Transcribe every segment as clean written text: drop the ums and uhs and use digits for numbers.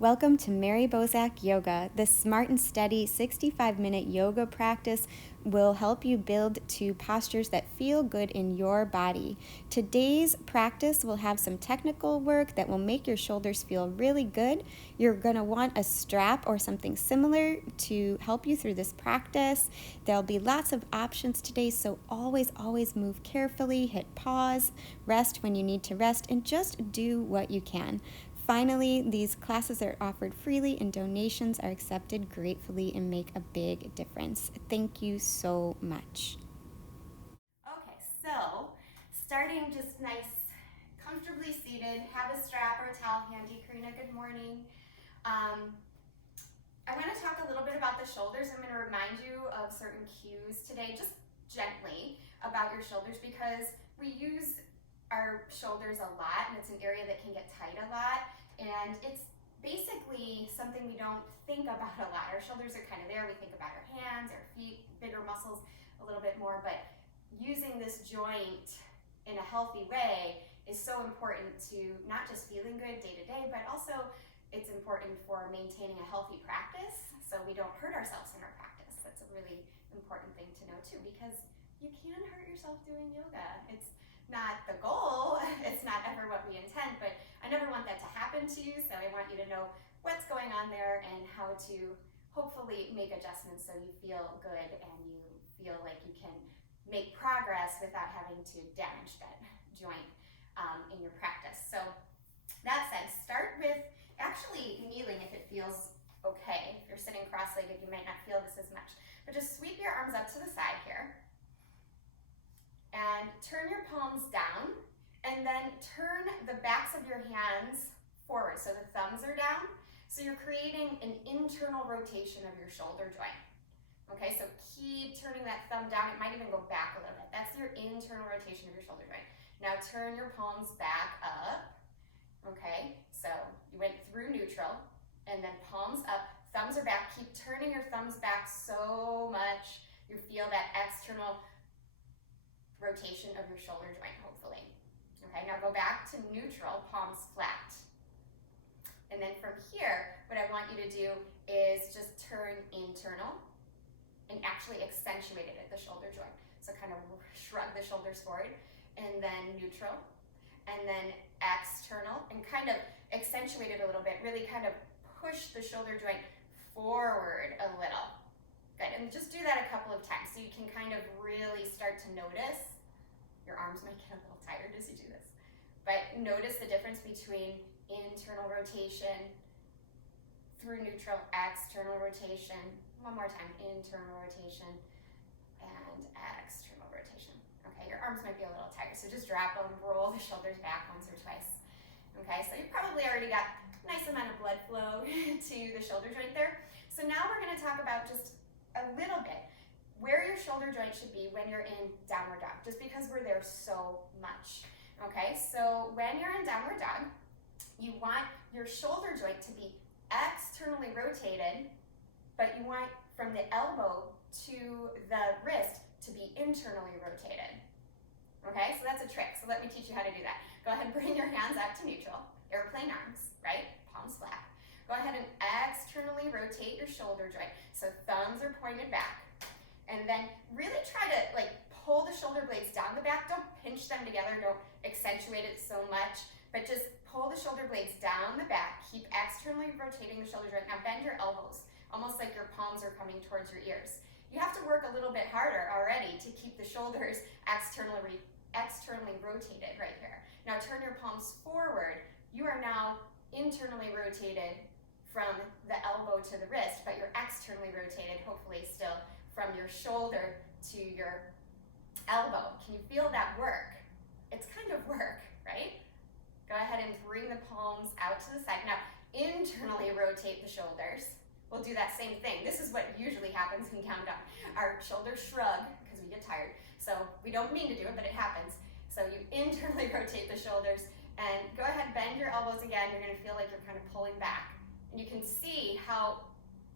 Welcome to Mary Bozak Yoga. This smart and steady 65-minute yoga practice will help you build to postures that feel good in your body. Today's practice will have some technical work that will make your shoulders feel really good. You're going to want a strap or something similar to help you through this practice. There'll be lots of options today, so always move carefully, hit pause, rest when you need to rest, and just do what you can. Finally, these classes are offered freely and donations are accepted gratefully and make a big difference. Thank you so much. Okay, so starting just nice, comfortably seated, have a strap or a towel handy. Karina, good morning. I want to talk a little bit about the shoulders. I'm going to remind you of certain cues today, just gently about your shoulders, because we use our shoulders a lot and it's an area that can get tight a lot, and it's basically something we don't think about a lot. Our shoulders are kind of there. We think about our hands, our feet, bigger muscles a little bit more, but using this joint in a healthy way is so important to not just feeling good day to day, but also it's important for maintaining a healthy practice so we don't hurt ourselves in our practice. That's a really important thing to know too, because you can hurt yourself doing yoga. It's not the goal, it's not ever what we intend, but I never want that to happen to you, so I want you to know what's going on there and how to hopefully make adjustments so you feel good and you feel like you can make progress without having to damage that joint in your practice. So that said, start with actually kneeling if it feels okay. If you're sitting cross-legged, you might not feel this as much, but just sweep your arms up to the side here and turn your palms down, and then turn the backs of your hands forward so the thumbs are down. So you're creating an internal rotation of your shoulder joint. Okay, so keep turning that thumb down. It might even go back a little bit. That's your internal rotation of your shoulder joint. Now turn your palms back up. Okay, so you went through neutral and then palms up, thumbs are back. Keep turning your thumbs back so much you feel that external rotation of your shoulder joint, hopefully. Okay, now go back to neutral, palms flat. And then from here, what I want you to do is just turn internal and actually accentuate it at the shoulder joint. So kind of shrug the shoulders forward, and then neutral, and then external, and kind of accentuate it a little bit, really kind of push the shoulder joint forward a little. Good, and just do that a couple of times so you can kind of really start to notice. Your arms might get a little tired as you do this, but notice the difference between internal rotation through neutral, external rotation. One more time, internal rotation and external rotation. Okay, your arms might be a little tired, so just drop them, roll the shoulders back once or twice. Okay, so you've probably already got a nice amount of blood flow to the shoulder joint there. So now we're going to talk about just a little bit where your shoulder joint should be when you're in downward dog, just because we're there so much. Okay, so when you're in downward dog, you want your shoulder joint to be externally rotated, but you want from the elbow to the wrist to be internally rotated. Okay, so that's a trick. So let me teach you how to do that. Go ahead and bring your hands out to neutral, airplane arms, right? Palms flat. Go ahead and externally rotate your shoulder joint. So thumbs are pointed back. And then really try to pull the shoulder blades down the back. Don't pinch them together, don't accentuate it so much, but just pull the shoulder blades down the back. Keep externally rotating the shoulder joint. Now bend your elbows, almost like your palms are coming towards your ears. You have to work a little bit harder already to keep the shoulders externally rotated right here. Now turn your palms forward. You are now internally rotated from the elbow to the wrist, but you're externally rotated, hopefully still from your shoulder to your elbow. Can you feel that work? It's kind of work, right? Go ahead and bring the palms out to the side. Now, internally rotate the shoulders. We'll do that same thing. This is what usually happens in countdown. Our shoulders shrug because we get tired. So we don't mean to do it, but it happens. So you internally rotate the shoulders and go ahead, bend your elbows again. You're gonna feel like you're kind of pulling back. And you can see how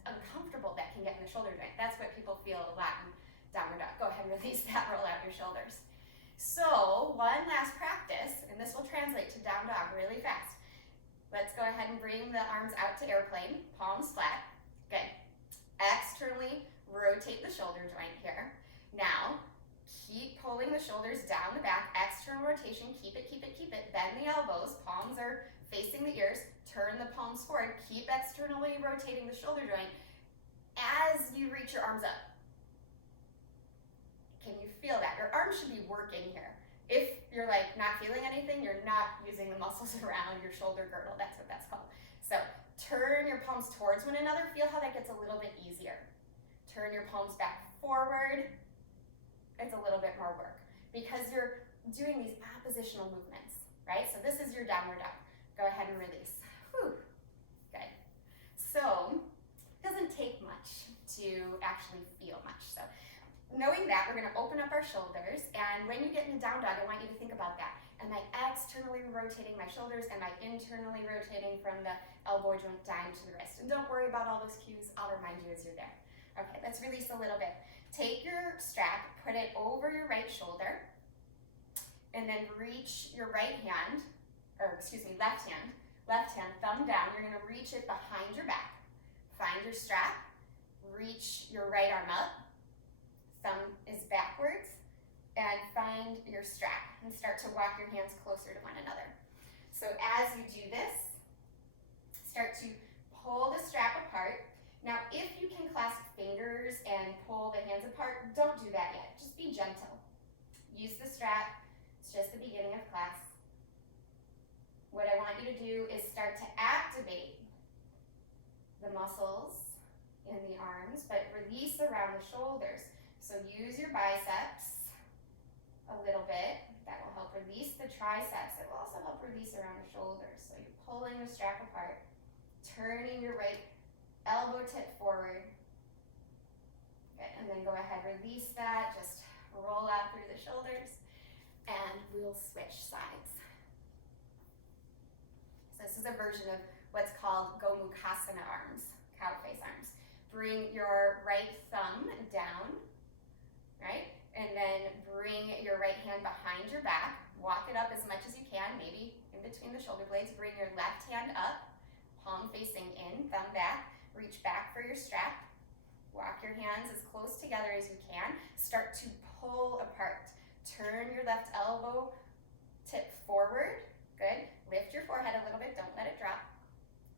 uncomfortable that can get in the shoulder joint. That's what people feel a lot in downward dog. Go ahead and release that, roll out your shoulders. So one last practice, and this will translate to down dog really fast. Let's go ahead and bring the arms out to airplane, palms flat. Good. Externally rotate the shoulder joint here. Now, keep pulling the shoulders down the back, external rotation, keep it, keep it, keep it. Bend the elbows, palms are facing the ears, turn the palms forward, keep externally rotating the shoulder joint as you reach your arms up. Can you feel that? Your arms should be working here. If you're like not feeling anything, you're not using the muscles around your shoulder girdle. That's what that's called. So turn your palms towards one another. Feel how that gets a little bit easier. Turn your palms back forward. It's a little bit more work because you're doing these oppositional movements, right? So this is your downward dog. Go ahead and release. Whew. Good. So it doesn't take much to actually feel much. So knowing that, we're going to open up our shoulders, and when you get in a down dog, I want you to think about that. Am I externally rotating my shoulders? Am I internally rotating from the elbow joint down to the wrist? And don't worry about all those cues. I'll remind you as you're there. Okay, let's release a little bit. Take your strap, put it over your right shoulder, and then reach your left hand, thumb down. You're going to reach it behind your back. Find your strap, reach your right arm up, thumb is backwards, and find your strap and start to walk your hands closer to one another. So as you do this, start to pull the strap apart. Now, if you can clasp fingers and pull the hands apart, don't do that yet. Just be gentle. Use the strap. It's just the beginning of class. What I want you to do is start to activate the muscles in the arms, but release around the shoulders. So use your biceps a little bit. That will help release the triceps. It will also help release around the shoulders. So you're pulling the strap apart, turning your right elbow tip forward. Good. And then go ahead, release that. Just roll out through the shoulders, and we'll switch sides. So this is a version of what's called Gomukhasana arms, cow face arms. Bring your right thumb down, right? And then bring your right hand behind your back. Walk it up as much as you can, maybe in between the shoulder blades. Bring your left hand up, palm facing in, thumb back. Reach back for your strap. Walk your hands as close together as you can. Start to pull apart. Turn your left elbow tip forward. Good. Lift your forehead a little bit. Don't let it drop.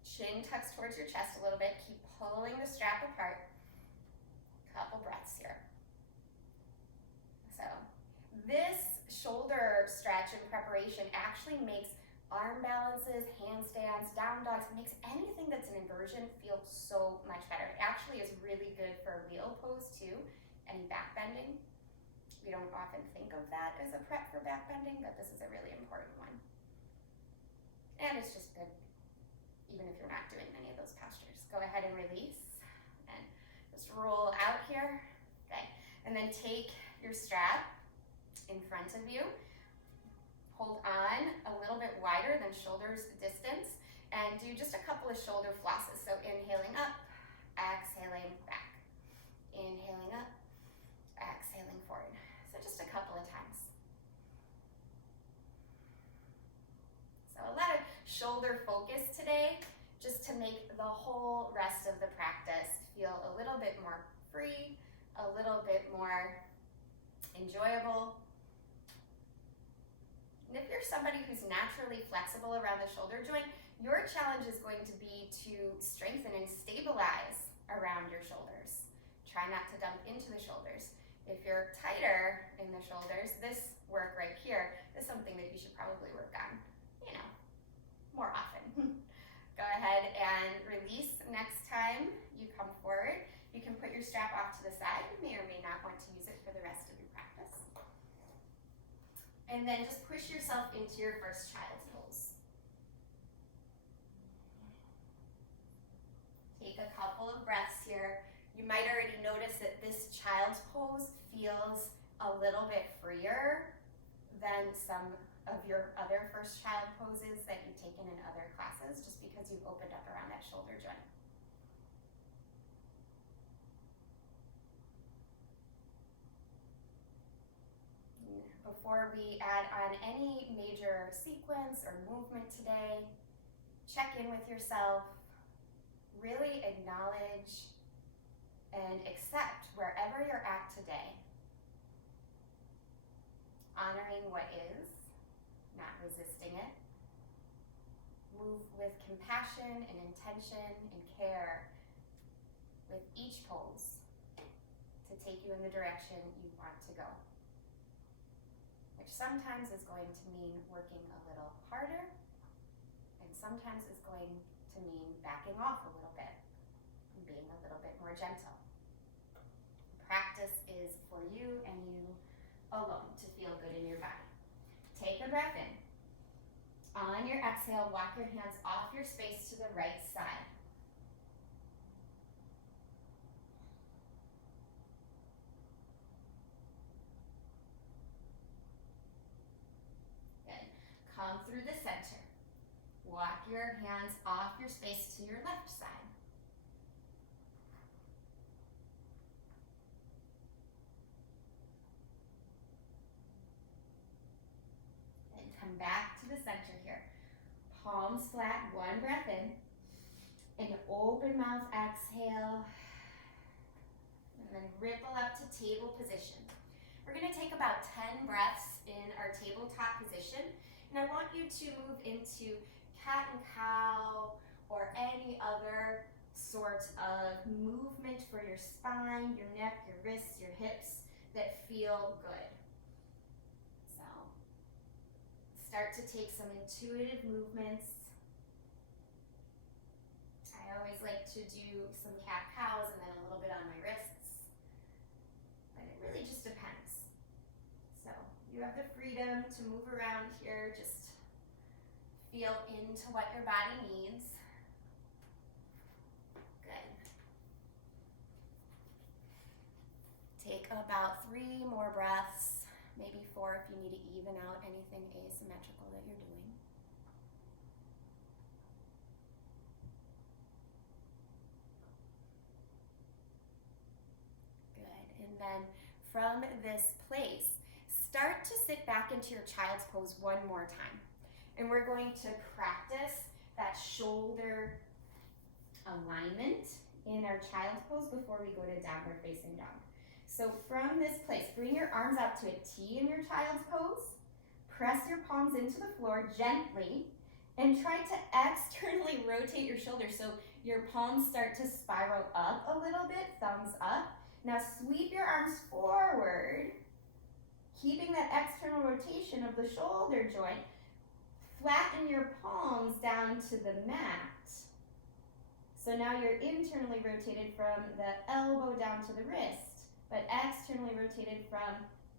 Chin tucks towards your chest a little bit. Keep pulling the strap apart. Couple breaths here. So this shoulder stretch in preparation actually makes arm balances, handstands, down dogs, makes anything that's an inversion feel so much better. It actually is really good for wheel pose too, and back bending. We don't often think of that as a prep for back bending, but this is a really important one. And it's just good even if you're not doing any of those postures. Go ahead and release and just roll out here. Okay, and then take your strap in front of you. Hold on a little bit wider than shoulders distance, and do just a couple of shoulder flosses. So inhaling up, exhaling back. Inhaling up, exhaling forward. So just a couple of times. So a lot of shoulder focus today, just to make the whole rest of the practice feel a little bit more free, a little bit more enjoyable. And if you're somebody who's naturally flexible around the shoulder joint, your challenge is going to be to strengthen and stabilize around your shoulders. Try not to dump into the shoulders. If you're tighter in the shoulders, this work right here is something that you should probably work on, more often. Go ahead and release next time you come forward. You can put your strap off to the side. You may or may not want to use it for the rest of your practice. And then just push yourself into your first child's pose. Take a couple of breaths here. You might already notice that this child's pose feels a little bit freer than some of your other first child poses that you've taken in other classes, just because you've opened up around that shoulder joint. Before we add on any major sequence or movement today, check in with yourself, really acknowledge and accept wherever you're at today. Honoring what is, not resisting it. Move with compassion and intention and care with each pose to take you in the direction you want to go. Which sometimes is going to mean working a little harder, and sometimes is going to mean backing off a little bit and being a little bit more gentle. Practice is for you and you alone to feel good in your body. Take a breath in. On your exhale, walk your hands off your space to the right side. Good. Come through the center. Walk your hands off your space to your left side. Come back to the center here. Palms flat, one breath in. And open mouth exhale. And then ripple up to table position. We're going to take about 10 breaths in our tabletop position. And I want you to move into cat and cow or any other sort of movement for your spine, your neck, your wrists, your hips that feel good. Start to take some intuitive movements. I always like to do some cat-cows and then a little bit on my wrists. But it really just depends. So you have the freedom to move around here. Just feel into what your body needs. Good. Take about 3 more breaths. Maybe 4 if you need to even out anything asymmetrical that you're doing. Good. And then from this place, start to sit back into your child's pose one more time. And we're going to practice that shoulder alignment in our child's pose before we go to downward facing dog. So from this place, bring your arms out to a T in your child's pose. Press your palms into the floor gently and try to externally rotate your shoulders so your palms start to spiral up a little bit, thumbs up. Now sweep your arms forward, keeping that external rotation of the shoulder joint. Flatten your palms down to the mat. So now you're internally rotated from the elbow down to the wrist, but externally rotated from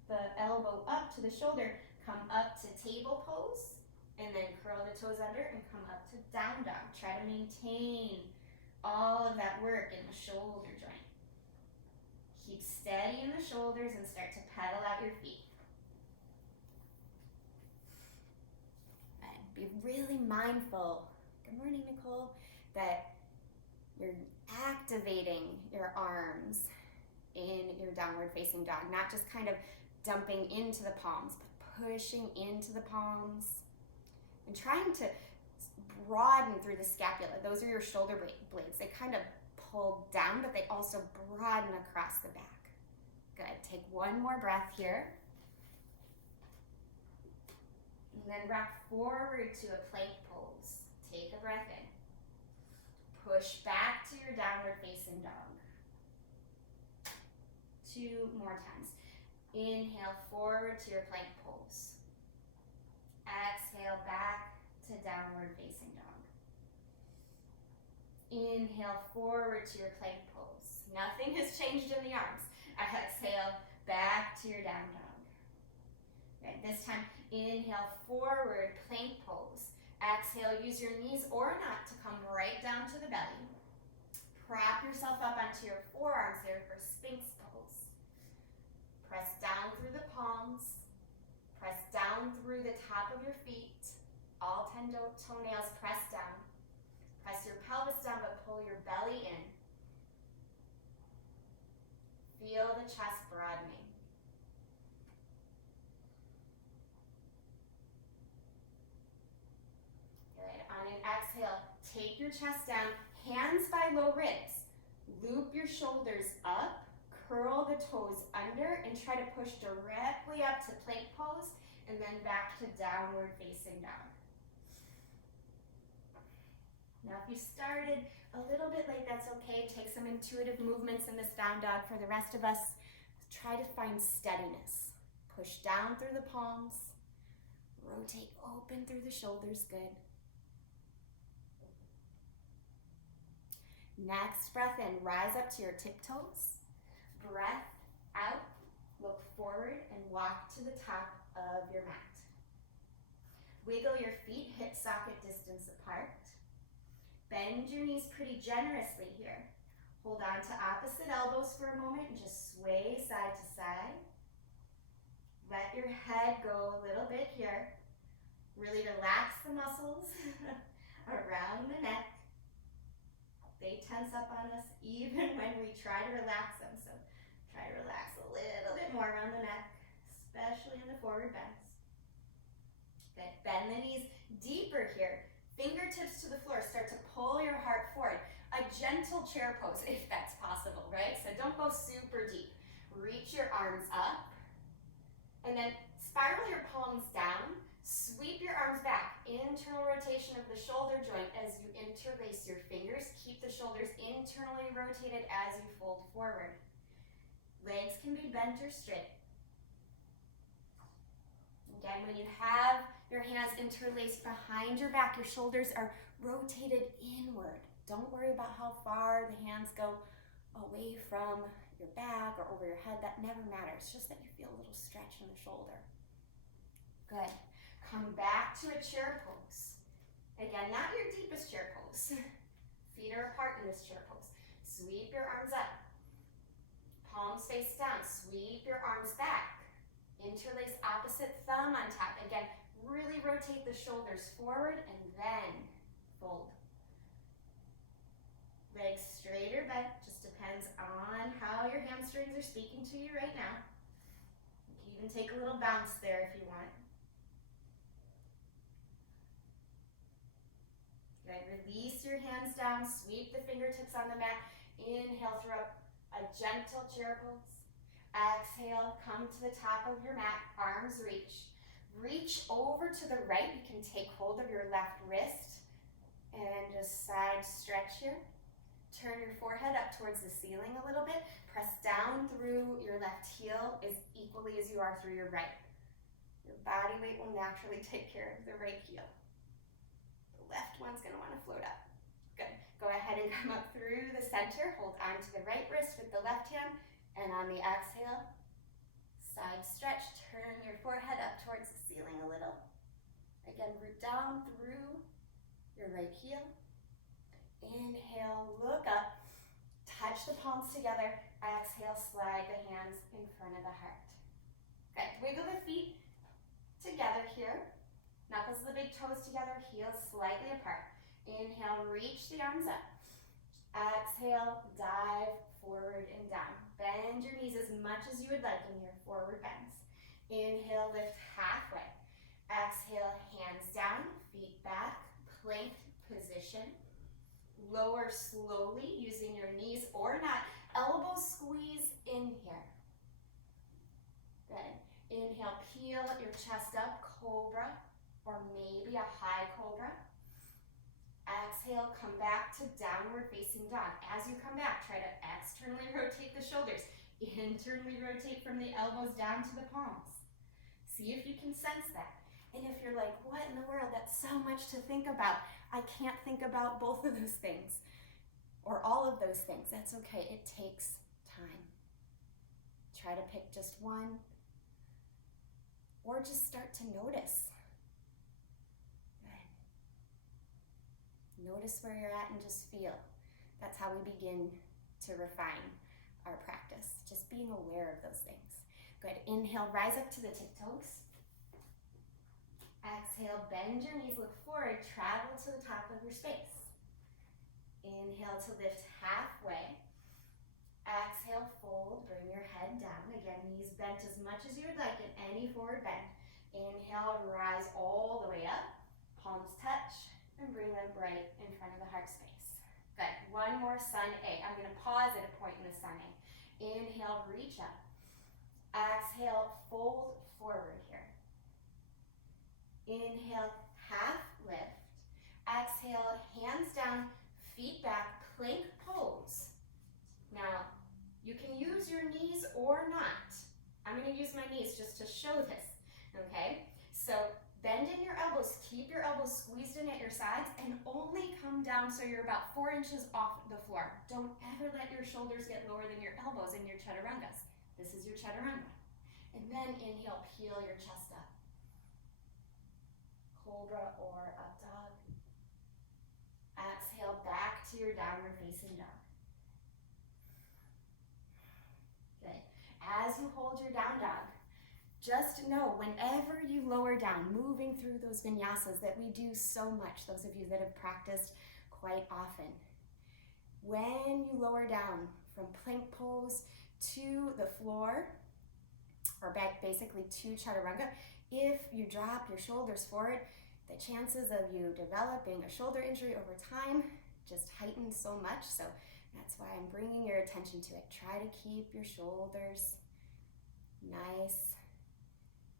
the elbow up to the shoulder. Come up to table pose, and then curl the toes under and come up to down dog. Try to maintain all of that work in the shoulder joint. Keep steady in the shoulders and start to pedal out your feet. And be really mindful, good morning Nicole, that you're activating your arms in your downward facing dog, not just kind of dumping into the palms, but pushing into the palms and trying to broaden through the scapula. Those are your shoulder blades. They kind of pull down, but they also broaden across the back. Good. Take one more breath here. And then rock forward to a plank pose. Take a breath in. Push back to your downward facing dog. 2 more times. Inhale forward to your plank pose. Exhale back to downward facing dog. Inhale forward to your plank pose. Nothing has changed in the arms. Exhale back to your down dog. Okay, this time, inhale forward, plank pose. Exhale, use your knees or not to come right down to the belly. Prop yourself up onto your forearms here for Sphinx pose. Press down through the palms. Press down through the top of your feet. All 10 toenails press down. Press your pelvis down, but pull your belly in. Feel the chest broadening. Good. On an exhale, take your chest down, hands by low ribs. Loop your shoulders up, curl the toes under, and try to push directly up to plank pose, and then back to downward facing dog. Now if you started a little bit late, that's okay. Take some intuitive movements in this down dog. For the rest of us, try to find steadiness. Push down through the palms, rotate open through the shoulders, good. Next breath in, rise up to your tiptoes. Breath out, look forward and walk to the top of your mat. Wiggle your feet hip socket distance apart. Bend your knees pretty generously here. Hold on to opposite elbows for a moment and just sway side to side. Let your head go a little bit here. Really relax the muscles around the neck. They tense up on us even when we try to relax them. So try to relax a little bit more around the neck, especially in the forward bends. Good. Bend the knees deeper here. Fingertips to the floor. Start to pull your heart forward. A gentle chair pose if that's possible, right? So don't go super deep. Reach your arms up. And then spiral your palms down. Sweep your arms back. Internal rotation of the shoulder joint as you interlace your fingers. Keep the shoulders internally rotated as you fold forward. Legs can be bent or straight. Again, when you have your hands interlaced behind your back, your shoulders are rotated inward. Don't worry about how far the hands go away from your back or over your head. That never matters. Just that you feel a little stretch in the shoulder. Good. Come back to a chair pose. Again, not your deepest chair pose. Feet are apart in this chair pose. Sweep your arms up. Palms face down. Sweep your arms back. Interlace opposite thumb on top. Again, really rotate the shoulders forward and then fold. Legs straight or bent, just depends on how your hamstrings are speaking to you right now. You can even take a little bounce there if you want. Good. Release your hands down, sweep the fingertips on the mat. Inhale, throw up a gentle chair pose. Exhale, come to the top of your mat, arms reach. Reach over to the right. You can take hold of your left wrist and just side stretch here. Turn your forehead up towards the ceiling a little bit. Press down through your left heel as equally as you are through your right. Your body weight will naturally take care of the right heel. The left one's gonna wanna float up. Good. Go ahead and come up through the center. Hold on to the right wrist with the left hand. And on the exhale, side stretch, turn your forehead up towards the ceiling a little. Again, root down through your right heel. Inhale, look up, touch the palms together. Exhale, slide the hands in front of the heart. Good, wiggle the feet together here. Knuckles of the big toes together, heels slightly apart. Inhale, reach the arms up. Exhale, dive forward and down. Bend your knees as much as you would like in your forward bends. Inhale, lift halfway. Exhale, hands down, feet back, plank position. Lower slowly using your knees or not. Elbows squeeze in here. Good. Inhale, peel your chest up, cobra, or maybe a high cobra. Exhale, come back to downward facing dog. As you come back, try to externally rotate the shoulders. Internally rotate from the elbows down to the palms. See if you can sense that. And if you're like, what in the world, that's so much to think about. I can't think about both of those things or all of those things. That's okay, it takes time. Try to pick just one or just start to notice. Good. Notice where you're at and just feel. That's how we begin to refine our practice. Just being aware of those things. Good, inhale, rise up to the tiptoes. Exhale, bend your knees, look forward, travel to the top of your space. Inhale to lift halfway. Exhale, fold, bring your head down. Again, knees bent as much as you would like in any forward bend. Inhale, rise all the way up. Palms touch. and bring them right in front of the heart space. Good. One more sun A. I'm going to pause at a point in the sun A. Inhale, reach up. Exhale, fold forward here. Inhale, half lift. Exhale, hands down, feet back, plank pose. Now, you can use your knees or not. I'm going to use my knees just to show this, okay? So bend in your elbows, keep your elbows squeezed in at your sides, and only come down so you're about 4 inches off the floor. Don't ever let your shoulders get lower than your elbows in your chaturangas. This is your chaturanga. And then inhale, peel your chest up. Cobra or up dog. Exhale, back to your downward facing dog. Good. As you hold your down dog, just know whenever you lower down, moving through those vinyasas that we do so much, those of you that have practiced quite often, when you lower down from plank pose to the floor, or back basically to chaturanga, if you drop your shoulders forward, the chances of you developing a shoulder injury over time just heighten so much. So that's why I'm bringing your attention to it. Try to keep your shoulders nice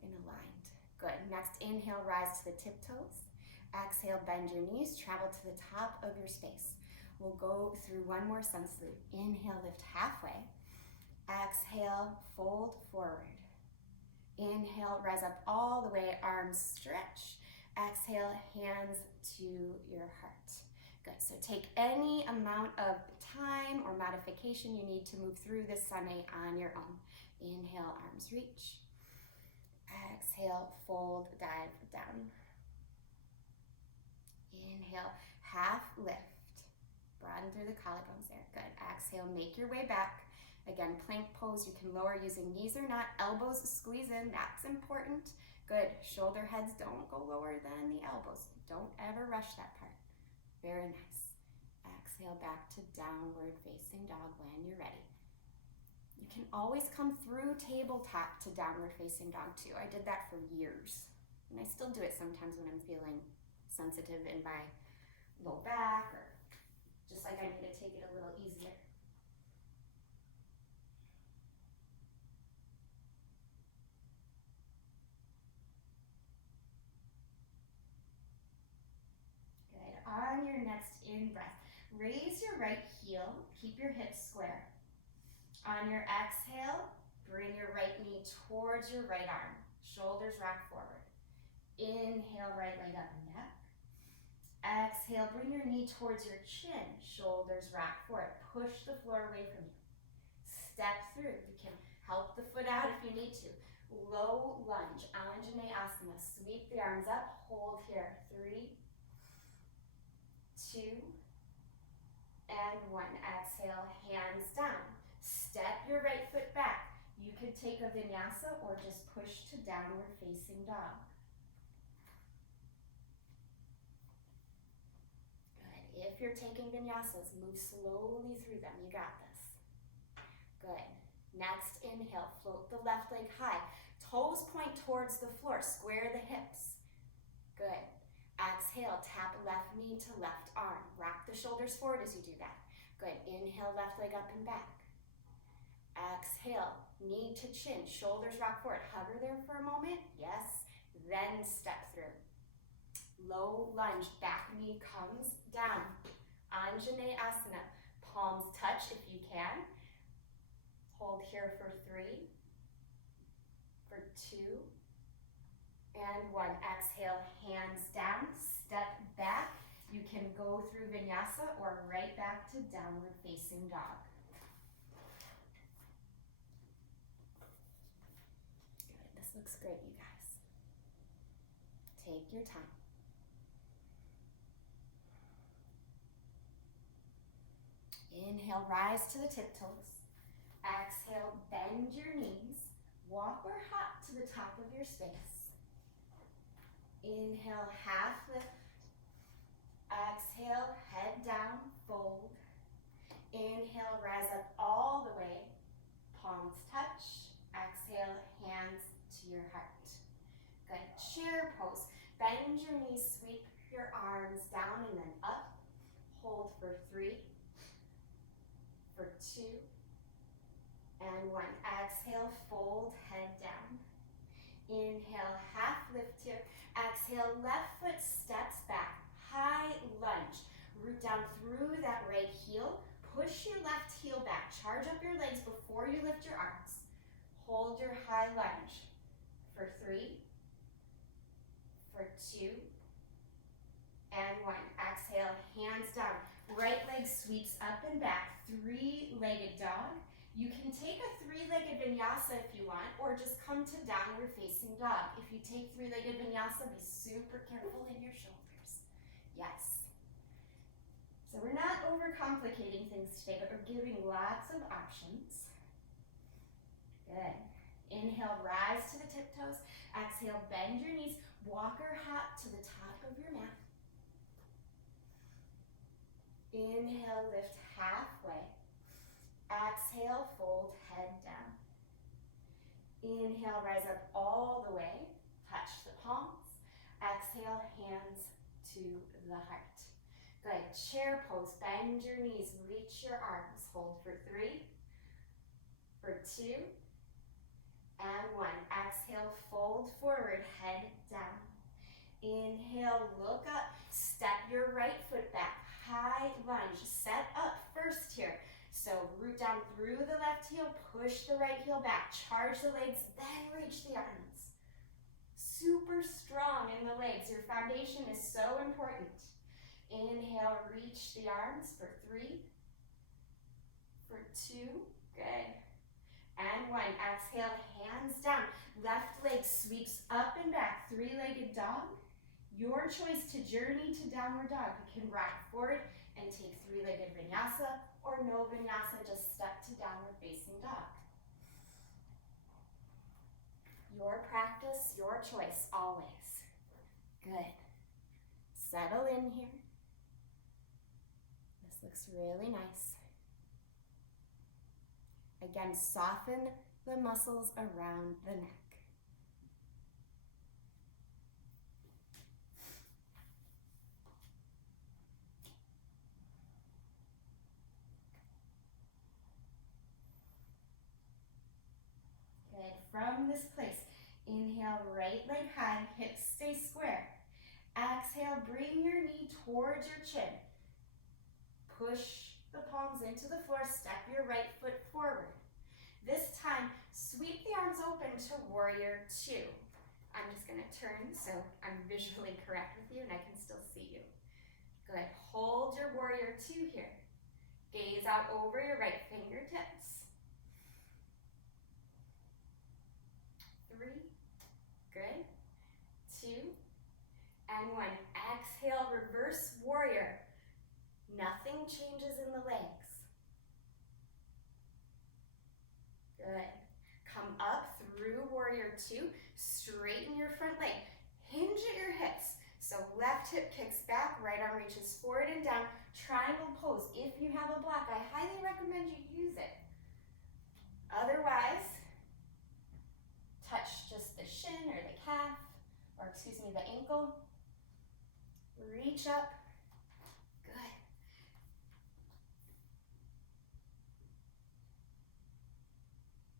and aligned. Good. Next, inhale, rise to the tiptoes. Exhale, bend your knees, travel to the top of your space. We'll go through one more sun salute. Inhale, lift halfway. Exhale, fold forward. Inhale, rise up all the way, arms stretch. Exhale, hands to your heart. Good, so take any amount of time or modification you need to move through this sunny on your own. Inhale, arms reach. Exhale, fold, dive down. Inhale, half lift. Broaden through the collarbones there. Good. Exhale, make your way back. Again, plank pose. You can lower using knees or not. Elbows squeeze in. That's important. Good. Shoulder heads don't go lower than the elbows. Don't ever rush that part. Very nice. Exhale, back to downward facing dog when you're ready. You can always come through tabletop to downward facing dog too. I did that for years. And I still do it sometimes when I'm feeling sensitive in my low back, or just like I need to take it a little easier. Good. On your next in-breath, raise your right heel, keep your hips square. On your exhale, bring your right knee towards your right arm. Shoulders rock forward. Inhale, right leg up and back. Exhale, bring your knee towards your chin. Shoulders rock forward. Push the floor away from you. Step through. You can help the foot out if you need to. Low lunge, Anjaneyasana. Sweep the arms up. Hold here. 3, 2, and 1. Exhale, hands down. Step your right foot back. You could take a vinyasa or just push to downward facing dog. Good. If you're taking vinyasas, move slowly through them. You got this. Good. Next, inhale, float the left leg high. Toes point towards the floor. Square the hips. Good. Exhale, tap left knee to left arm. Rock the shoulders forward as you do that. Good. Inhale, left leg up and back. Exhale, knee to chin, shoulders rock forward. Hover there for a moment. Yes. Then step through. Low lunge, back knee comes down. Anjaneyasana. Palms touch if you can. Hold here for 3, for 2, and 1. Exhale, hands down, step back. You can go through vinyasa or right back to downward facing dog. Good, this looks great, you guys. Take your time. Inhale, rise to the tiptoes. Exhale, bend your knees. Walk or hop to the top of your space. Inhale, half lift. Exhale, head down, fold. Inhale, rise up all the way. Palms touch. Exhale, hands to your heart. Good. Chair pose. Bend your knees, sweep your arms down and then up. Hold for 3, for 2, and 1. Exhale, fold, head down. Inhale, half lift here. Exhale, left foot steps back. High lunge. Root down through that right heel. Push your left heel back. Charge up your legs before you lift your arms. Hold your high lunge for 3, for 2, and 1. Exhale, hands down. Right leg sweeps up and back. 3-legged dog. You can take a 3-legged vinyasa if you want, or just come to downward facing dog. If you take 3-legged vinyasa, be super careful in your shoulders. Yes. So we're not overcomplicating things today, but we're giving lots of options. Good. Inhale, rise to the tiptoes. Exhale, bend your knees. Walk or hop to the top of your mat. Inhale, lift halfway. Exhale, fold, head down. Inhale, rise up all the way. Touch the palms. Exhale, hands to the heart. Good. Chair pose. Bend your knees. Reach your arms. Hold for 3, for 2, and 1. Exhale, fold forward, head down. Inhale, look up. Step your right foot back. High lunge. Set up first here. So root down through the left heel, push the right heel back, charge the legs, then reach the arms. Super strong in the legs. Your foundation is so important. Inhale, reach the arms for 3, for 2, good, and 1. Exhale, hands down. Left leg sweeps up and back, 3-legged dog. Your choice to journey to downward dog. You can rock forward and take 3-legged vinyasa, or no vinyasa, just step to downward facing dog. Your practice, your choice, always. Good. Settle in here. This looks really nice. Again, soften the muscles around the neck. From this place, inhale, right leg high, hips stay square. Exhale, bring your knee towards your chin. Push the palms into the floor, step your right foot forward. This time, sweep the arms open to warrior 2. I'm just gonna turn so I'm visually correct with you and I can still see you. Good, hold your warrior 2 here. Gaze out over your right fingertips. 3, good, 2, and 1. Exhale, reverse warrior. Nothing changes in the legs. Good. Come up through warrior 2, straighten your front leg, hinge at your hips. So left hip kicks back, right arm reaches forward and down. Triangle pose. If you have a block, I highly recommend you use it. Otherwise, touch just the shin or the calf, or excuse me, the ankle. Reach up. Good.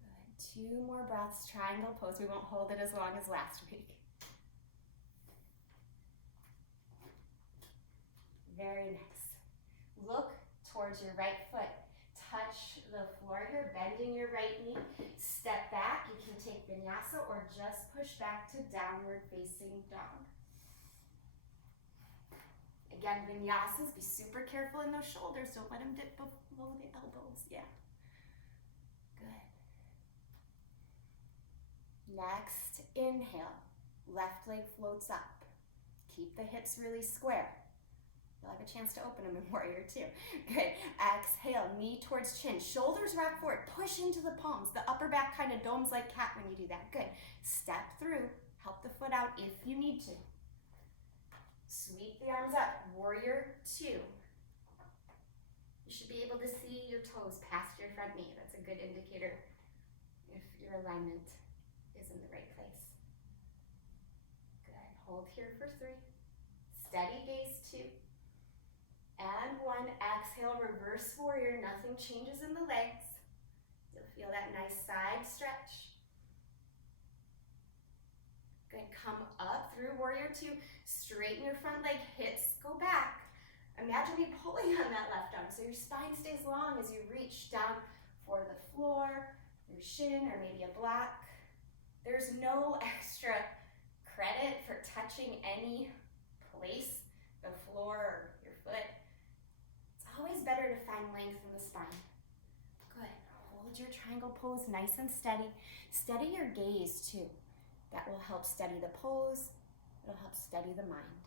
Good. 2 more breaths, triangle pose. We won't hold it as long as last week. Very nice. Look towards your right foot. Touch the floor here, bending your right knee. Step back. You can take vinyasa or just push back to downward facing dog. Again, vinyasas, be super careful in those shoulders. Don't let them dip below the elbows. Yeah. Good. Next, inhale. Left leg floats up. Keep the hips really square. You'll have a chance to open them in warrior 2. Good. Exhale, knee towards chin. Shoulders rock forward. Push into the palms. The upper back kind of domes like cat when you do that. Good. Step through. Help the foot out if you need to. Sweep the arms up. Warrior 2. You should be able to see your toes past your front knee. That's a good indicator if your alignment is in the right place. Good. Hold here for 3. Steady gaze, 2. And 1, exhale, reverse warrior. Nothing changes in the legs. You'll feel that nice side stretch. Good, come up through warrior 2. Straighten your front leg, hips go back. Imagine me pulling on that left arm so your spine stays long as you reach down for the floor, your shin, or maybe a block. There's no extra credit for touching any place, the floor or your foot. It's always better to find length in the spine. Good, hold your triangle pose nice and steady. Steady your gaze too. That will help steady the pose. It'll help steady the mind.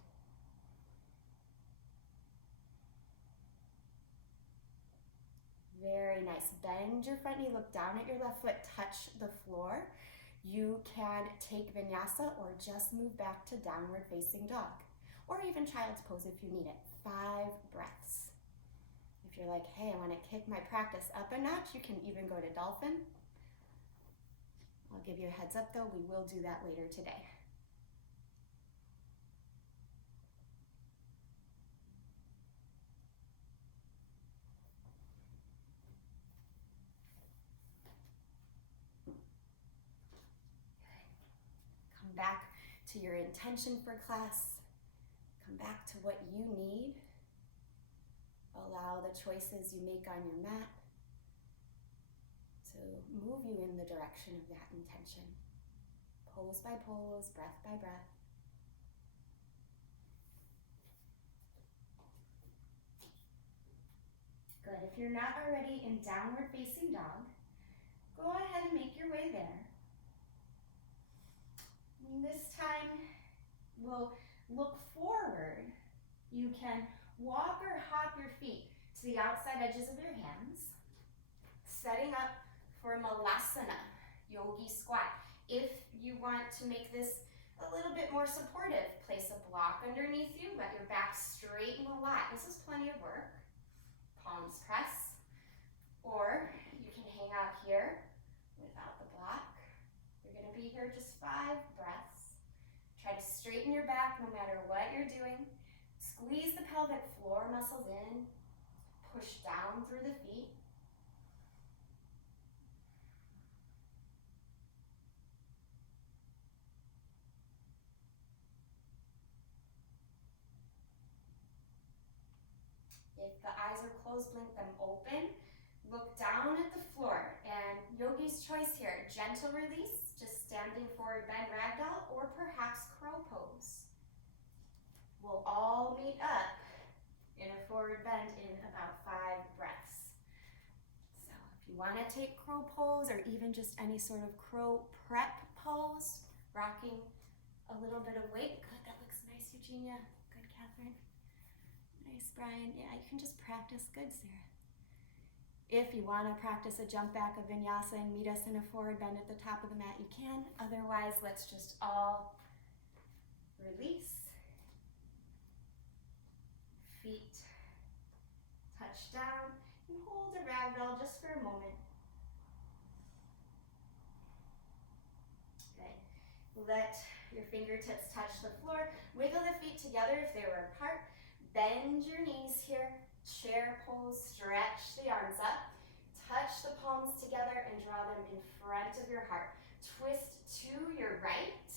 Very nice. Bend your front knee, look down at your left foot, touch the floor. You can take vinyasa or just move back to downward facing dog, or even child's pose if you need it. 5 breaths. If you're like, hey, I want to kick my practice up a notch, you can even go to dolphin. I'll give you a heads up though, we will do that later today. Back to your intention for class. Come back to what you need. Allow the choices you make on your mat to move you in the direction of that intention. Pose by pose, breath by breath. Good. If you're not already in downward facing dog, go ahead and make your way there. This time, we'll look forward. You can walk or hop your feet to the outside edges of your hands, setting up for Malasana, Yogi squat. If you want to make this a little bit more supportive, place a block underneath you, let your back straighten a lot. This is plenty of work. Palms press, or you can hang out here without the block. You're gonna be here just 5 breaths. Try to straighten your back no matter what you're doing. Squeeze the pelvic floor muscles in. Push down through the feet. If the eyes are closed, blink them open. Look down at the floor, and Yogi's choice here, gentle release, just standing forward bend ragdoll, or perhaps crow pose. We'll all meet up in a forward bend in about 5 breaths. So if you want to take crow pose, or even just any sort of crow prep pose, rocking a little bit of weight. Good, that looks nice, Eugenia. Good, Catherine. Nice, Brian. Yeah, you can just practice. Good, Sarah. If you want to practice a jump back of vinyasa and meet us in a forward bend at the top of the mat, you can. Otherwise, let's just all release. Feet touch down and hold a ragdoll just for a moment. Good. Let your fingertips touch the floor. Wiggle the feet together if they were apart. Bend your knees here. Chair pose, stretch the arms up, touch the palms together and draw them in front of your heart. Twist to your right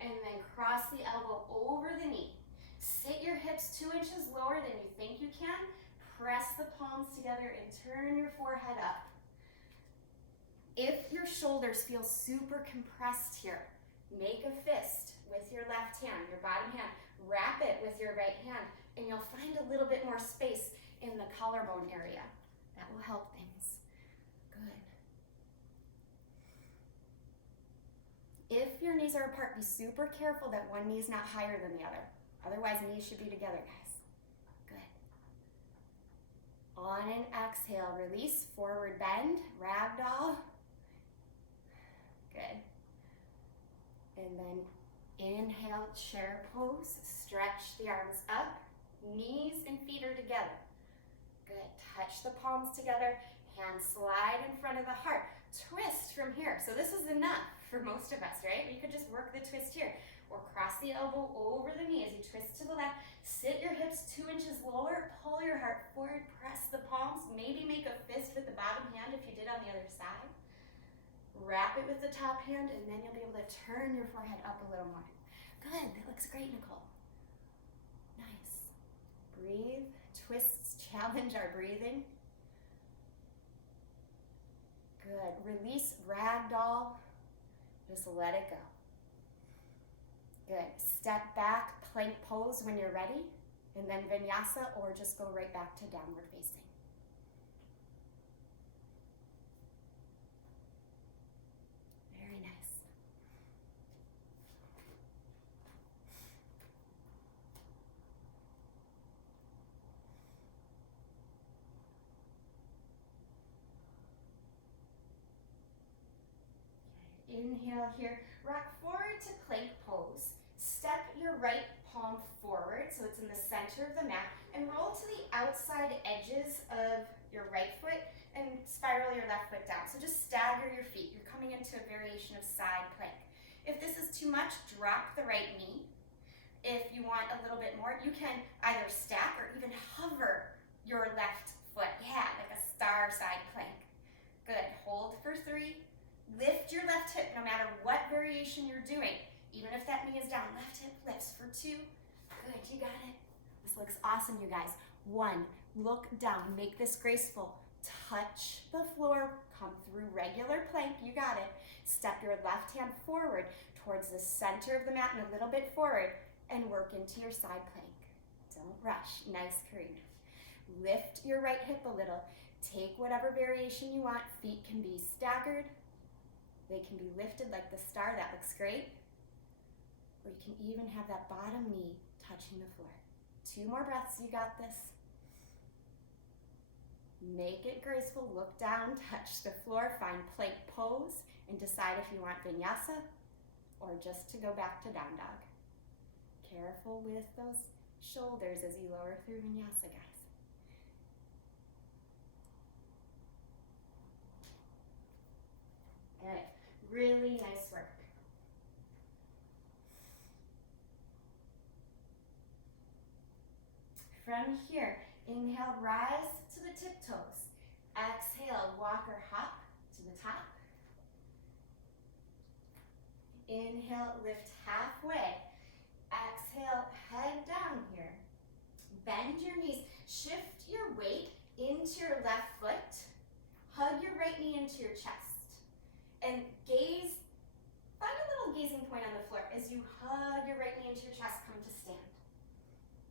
and then cross the elbow over the knee. Sit your hips 2 inches lower than you think you can. Press the palms together and turn your forehead up. If your shoulders feel super compressed here, make a fist with your left hand, your bottom hand. Wrap it with your right hand, and you'll find a little bit more space in the collarbone area. That will help things. Good. If your knees are apart, be super careful that one knee is not higher than the other. Otherwise, knees should be together, guys. Good. On an exhale, release, forward bend, ragdoll. Good. And then inhale, chair pose, stretch the arms up, knees and feet are together. Good, touch the palms together, hands slide in front of the heart. Twist from here. So this is enough for most of us, right? You could just work the twist here. or cross the elbow over the knee as you twist to the left. Sit your hips 2 inches lower, pull your heart forward, press the palms, maybe make a fist with the bottom hand if you did on the other side. Wrap it with the top hand, and then you'll be able to turn your forehead up a little more. Good, that looks great, Nicole. Nice. Breathe, twists challenge our breathing. Good, release ragdoll, just let it go. Good, step back, plank pose when you're ready, and then vinyasa, or just go right back to downward facing. Very nice. Inhale here, rock forward to plank pose. Step your right palm forward so it's in the center of the mat, and roll to the outside edges of your right foot and spiral your left foot down. So just stagger your feet. You're coming into a variation of side plank. If this is too much, drop the right knee. If you want a little bit more, you can either stack or even hover your left foot. Yeah, like a star side plank. Good, hold for 3. Lift your left hip no matter what variation you're doing. Even if that knee is down, left hip lifts for 2. Good, you got it. This looks awesome, you guys. 1, look down, make this graceful. Touch the floor, come through regular plank, you got it. Step your left hand forward towards the center of the mat and a little bit forward, and work into your side plank. Don't rush, nice Karina. Lift your right hip a little. Take whatever variation you want. Feet can be staggered. They can be lifted like the star, that looks great. Or you can even have that bottom knee touching the floor. 2 more breaths, you got this. Make it graceful, look down, touch the floor, find plank pose, and decide if you want vinyasa or just to go back to down dog. Careful with those shoulders as you lower through vinyasa, guys. Good. Really nice work. From here, inhale, rise to the tiptoes. Exhale, walk or hop to the top. Inhale, lift halfway. Exhale, head down here. Bend your knees. Shift your weight into your left foot. Hug your right knee into your chest. And gaze, find a little gazing point on the floor as you hug your right knee into your chest, come to stand.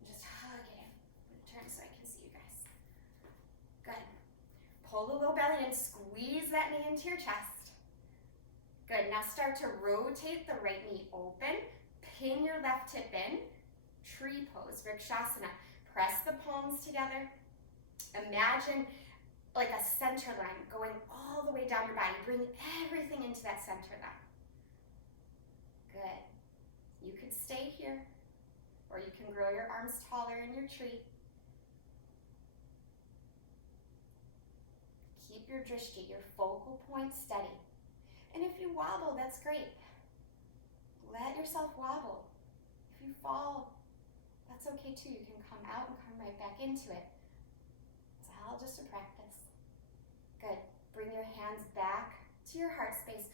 Just hug it in. I'm gonna turn so I can see you guys. Good. Pull the low belly in, squeeze that knee into your chest. Good, now start to rotate the right knee open, pin your left hip in, tree pose, Vrikshasana. Press the palms together. Imagine like a center line going all the way down your body. Bring everything into that center line. Good. You could stay here, or you can grow your arms taller in your tree. Keep your drishti, your focal point, steady. And if you wobble, that's great. Let yourself wobble. If you fall, that's okay too. You can come out and come right back into it. It's all just a practice. Good. Bring your hands back to your heart space.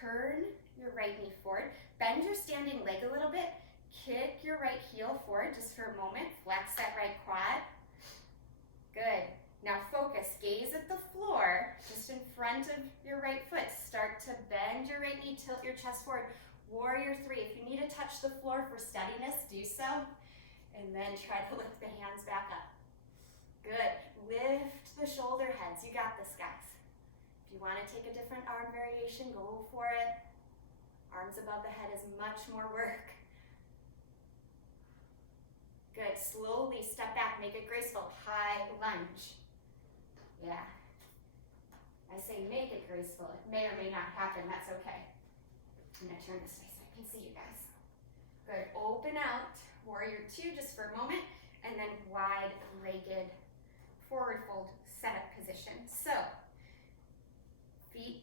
Turn your right knee forward. Bend your standing leg a little bit. Kick your right heel forward just for a moment. Flex that right quad. Good. Now focus. Gaze at the floor just in front of your right foot. Start to bend your right knee. Tilt your chest forward. Warrior 3. If you need to touch the floor for steadiness, do so. And then try to lift the hands back up. Good. Lift the shoulder heads. You got this, guys. If you want to take a different arm variation, go for it. Arms above the head is much more work. Good. Slowly step back. Make it graceful. High lunge. Yeah. I say make it graceful. It may or may not happen. That's okay. I'm going to turn this way so I can see you guys. Good. Open out. Warrior 2 just for a moment. And then wide-legged forward fold setup position. So, feet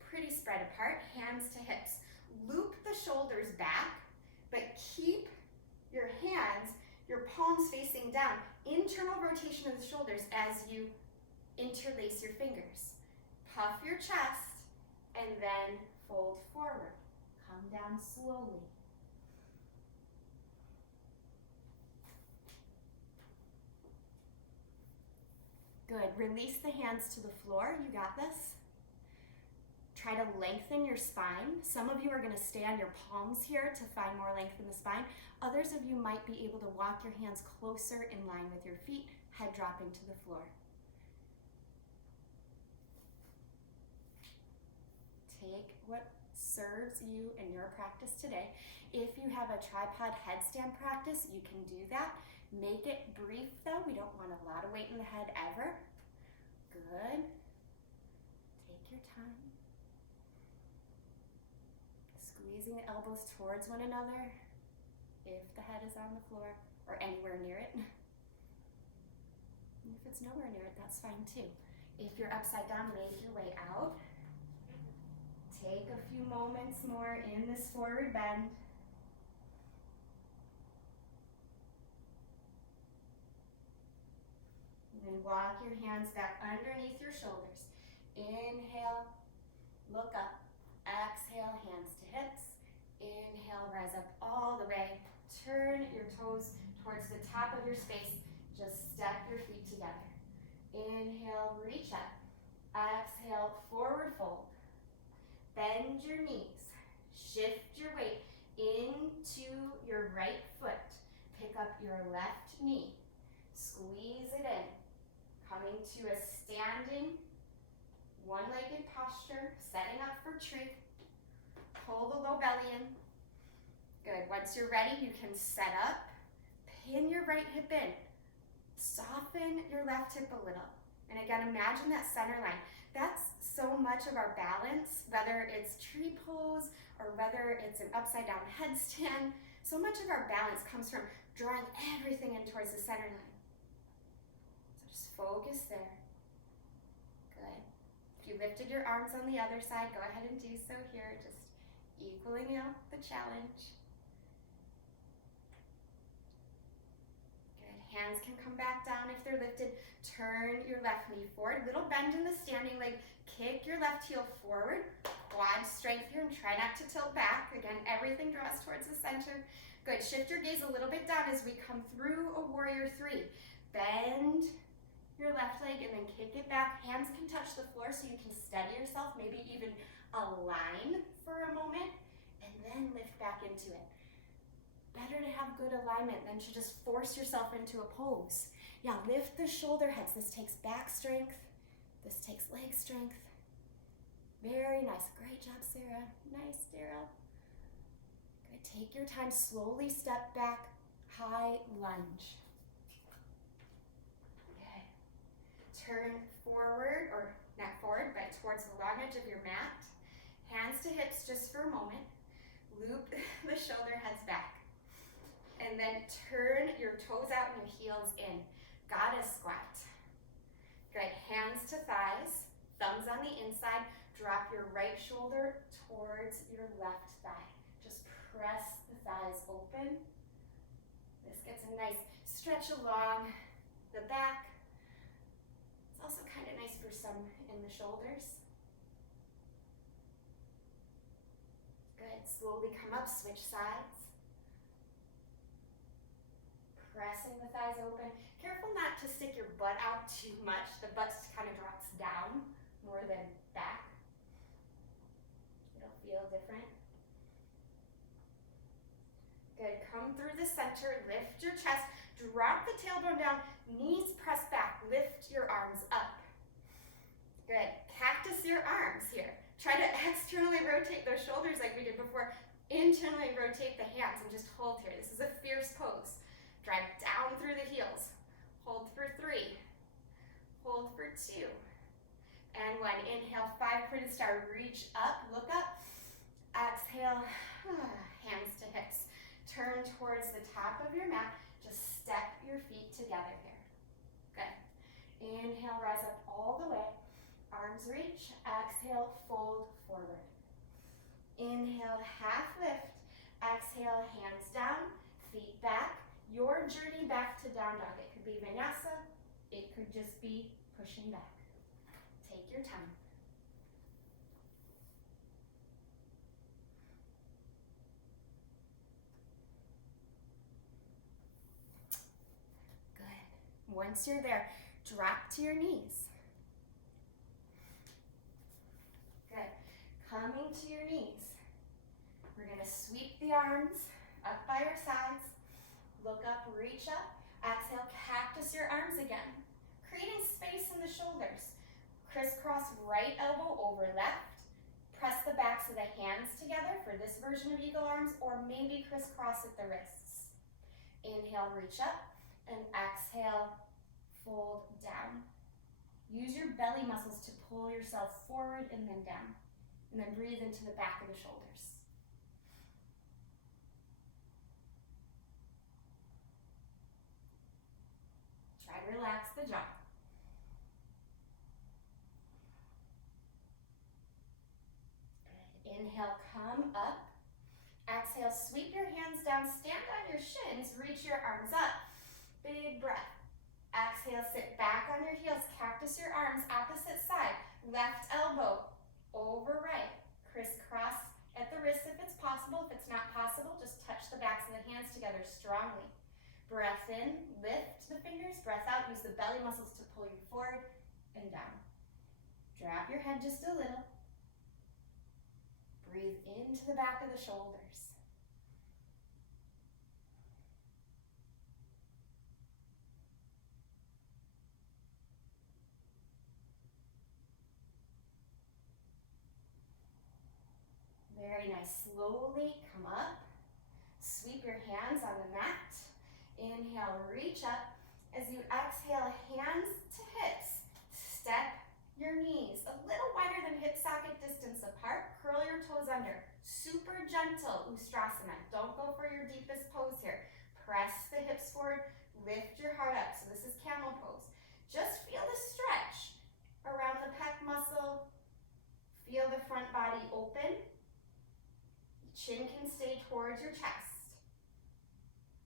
pretty spread apart, hands to hips. Loop the shoulders back, but keep your hands, your palms facing down. Internal rotation of the shoulders as you interlace your fingers. Puff your chest and then fold forward. Come down slowly. Good. Release the hands to the floor. You got this. Try to lengthen your spine. Some of you are going to stay on your palms here to find more length in the spine. Others of you might be able to walk your hands closer in line with your feet, head dropping to the floor. Take what serves you in your practice today. If you have a tripod headstand practice, you can do that. Make it brief though. We don't want a lot of weight in the head ever. Good. Take your time. Squeezing the elbows towards one another if the head is on the floor or anywhere near it. And if it's nowhere near it, that's fine too. If you're upside down, make your way out. Take a few moments more in this forward bend. And then walk your hands back underneath your shoulders. Inhale, look up. Exhale, hands to hips. Inhale, rise up all the way. Turn your toes towards the top of your space. Just step your feet together. Inhale, reach up. Exhale, forward fold. Bend your knees. Shift your weight into your right foot. Pick up your left knee. Squeeze it in. Coming to a standing one-legged posture, setting up for tree. Pull the low belly in. Good. Once you're ready, you can set up. Pin your right hip in. Soften your left hip a little. And again, imagine that center line. That's so much of our balance, whether it's tree pose or whether it's an upside down headstand. So much of our balance comes from drawing everything in towards the center line. So just focus there. Good. If you lifted your arms on the other side, go ahead and do so here, just equaling out the challenge. Good. Hands can come back down if they're lifted. Turn your left knee forward. Little bend in the standing leg. Kick your left heel forward. Quad strength here and try not to tilt back. Again, everything draws towards the center. Good. Shift your gaze a little bit down as we come through a warrior three. Bend your left leg and then kick it back. Hands can touch the floor so you can steady yourself, maybe even align for a moment, and then lift back into it. Better to have good alignment than to just force yourself into a pose. Yeah, lift the shoulder heads. This takes back strength. This takes leg strength. Very nice. Great job, Sarah. Nice, Daryl. Good. Take your time. Slowly step back. High lunge. Good. Turn forward, or not forward, but towards the long edge of your mat. Hands to hips just for a moment. Loop the shoulder heads back. And then turn your toes out and your heels in. Goddess squat. Good. Hands to thighs. Thumbs on the inside. Drop your right shoulder towards your left thigh. Just press the thighs open. This gets a nice stretch along the back. It's also kind of nice for some in the shoulders. Good. Slowly come up, switch sides. Pressing the thighs open. Careful not to stick your butt out too much. The butt kind of drops down more than back. It'll feel different. Good. Come through the center. Lift your chest. Drop the tailbone down. Knees press back. Lift your arms up. Good. Cactus your arms here. Try to externally rotate those shoulders like we did before. Internally rotate the hands and just hold here. This is a fierce pose. Drive down through the heels. Hold for 3. Hold for 2. And 1. Inhale, 5 pointed star. Reach up, look up. Exhale, hands to hips. Turn towards the top of your mat. Just step your feet together here. Good. Inhale, rise up all the way. Arms reach. Exhale, fold forward. Inhale, half lift. Exhale, hands down, feet back. Your journey back to down dog. It could be vinyasa. It could just be pushing back. Take your time. Good. Once you're there, drop to your knees. Good. Coming to your knees. We're going to sweep the arms up by your sides. Look up, reach up. Exhale, cactus your arms again. Creating space in the shoulders. Crisscross right elbow over left. Press the backs of the hands together for this version of eagle arms, or maybe crisscross at the wrists. Inhale, reach up, and exhale, fold down. Use your belly muscles to pull yourself forward and then down. And then breathe into the back of the shoulders. Try to relax the jaw. Good. Inhale, come up. Exhale, sweep your hands down, stand on your shins, reach your arms up. Big breath. Exhale, sit back on your heels, cactus your arms, opposite side. Left elbow over right. Crisscross at the wrist if it's possible. If it's not possible, just touch the backs of the hands together strongly. Breath in, lift the fingers. Breath out, use the belly muscles to pull you forward and down. Drop your head just a little. Breathe into the back of the shoulders. Very nice. Slowly come up. Sweep your hands on the mat. Inhale, reach up. As you exhale, hands to hips. Step your knees a little wider than hip socket distance apart. Curl your toes under. Super gentle Ustrasana. Don't go for your deepest pose here. Press the hips forward. Lift your heart up. So this is Camel Pose. Just feel the stretch around the pec muscle. Feel the front body open. Chin can stay towards your chest.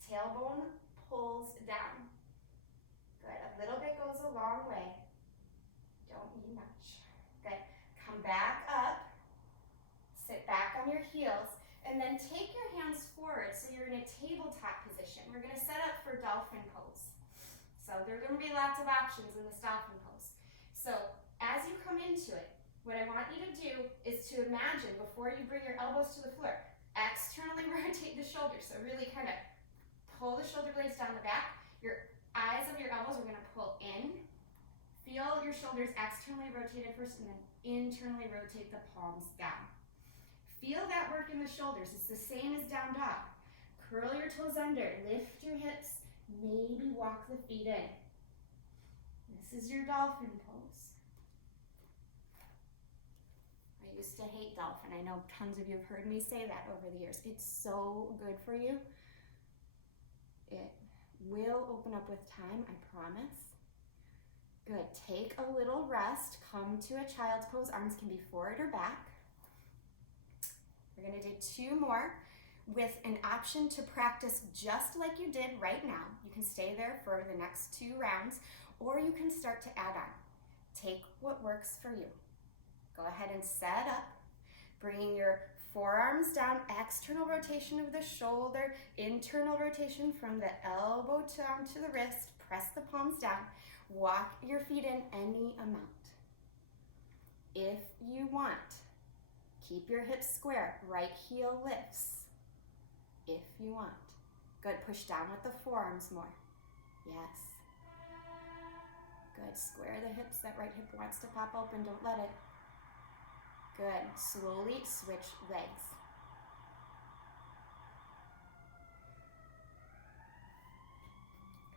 Tailbone pulls down. Good. A little bit goes a long way. Don't need much. Good. Come back up. Sit back on your heels. And then take your hands forward so you're in a tabletop position. We're going to set up for Dolphin Pose. So there are going to be lots of options in this Dolphin Pose. So as you come into it, what I want you to do is to imagine, before you bring your elbows to the floor, externally rotate the shoulders. So really kind of pull the shoulder blades down the back. Your eyes of your elbows are going to pull in. Feel your shoulders externally rotated first, and then internally rotate the palms down. Feel that work in the shoulders. It's the same as down dog. Curl your toes under, lift your hips, maybe walk the feet in. This is your Dolphin Pose. I used to hate dolphin. I know tons of you have heard me say that over the years. It's so good for you. It will open up with time, I promise. Good. Take a little rest. Come to a child's pose. Arms can be forward or back. We're going to do 2 more with an option to practice just like you did right now. You can stay there for the next 2 rounds, or you can start to add on. Take what works for you. Go ahead and set up, bringing your forearms down, external rotation of the shoulder, internal rotation from the elbow down to the wrist. Press the palms down. Walk your feet in any amount. If you want, keep your hips square. Right heel lifts. If you want. Good. Push down with the forearms more. Yes. Good. Square the hips. That right hip wants to pop open. Don't let it. Good. Slowly switch legs.